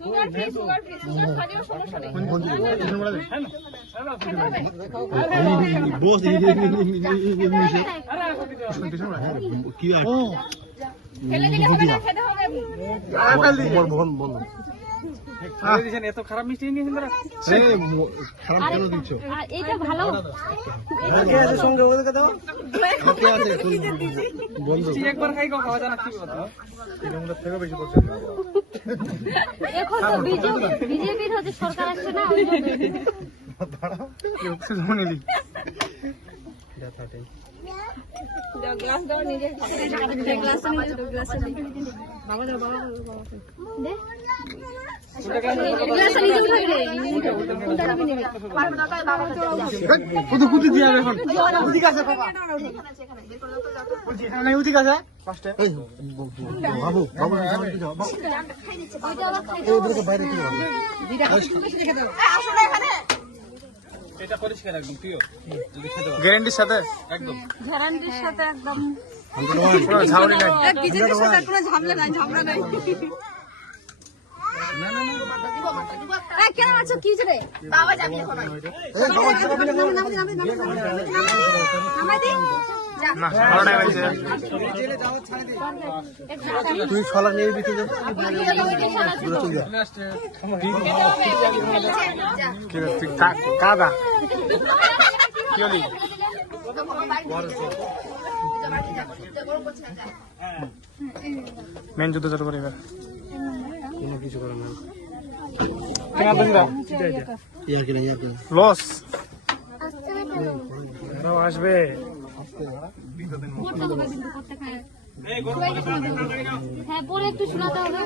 sugar free sugar খাদিও সমস্যা নেই বস কি আর ফেলে দিলে হবে না খেতে হবে বন্ধ এত খারাপ মিষ্টি নিয়েছেন তারা খারাপ কেন দিচ্ছ এটা ভালো কে আছে সঙ্গে ওদেরকে দাও কে আছে বন্ধ একবার খাই খাওয়া জানা কি কথা কিলোমিটার থেকে বেশি পড়ছে এখন তো বিজেপির হচ্ছে সরকার আসছে না ওই জন্য দাঁড়াও কি শুনিলি গ্লাস দাও নিজে গ্লাস নিয়ে গ্লাস বাবা দাও বাবা দে গ্লাস নিয়ে উঠাই দে উল্টা দিবি নিবি পারবে না বাবা কত কুটি দিয়া এখন উদিক আছে বাবা এখানে উদিক আছে ফার্স্টে বাবু বাবু সামনে কি যাও ওইটা আবার খাই এই ওদেরকে বাইরে কি হবে দিদা কিছু দেখে দাও আসলে এখানে এটা পরিষ্কার একদম প্রিয় যদি খেতে পারো গ্যারান্টির সাথে একদম গ্যারান্টির সাথে একদম কোনো ঝাউলি নাই কিচেনের সাথে কোনো ঝামেলা নাই এই কেন আছো কি রে বাবা যাবি এখন এই বাবা নামাই দে না ভালো নাই হইছে তুই ছলা নিয়ে ভিতরে যা দূরে চলে যা কি ঠিক কাদা কি হলি মেন যুদ্ধ শুরু করে এবার কোনো কিছু করে না লস আসবে হ্যাঁ পরে একটু শোনাতে হবে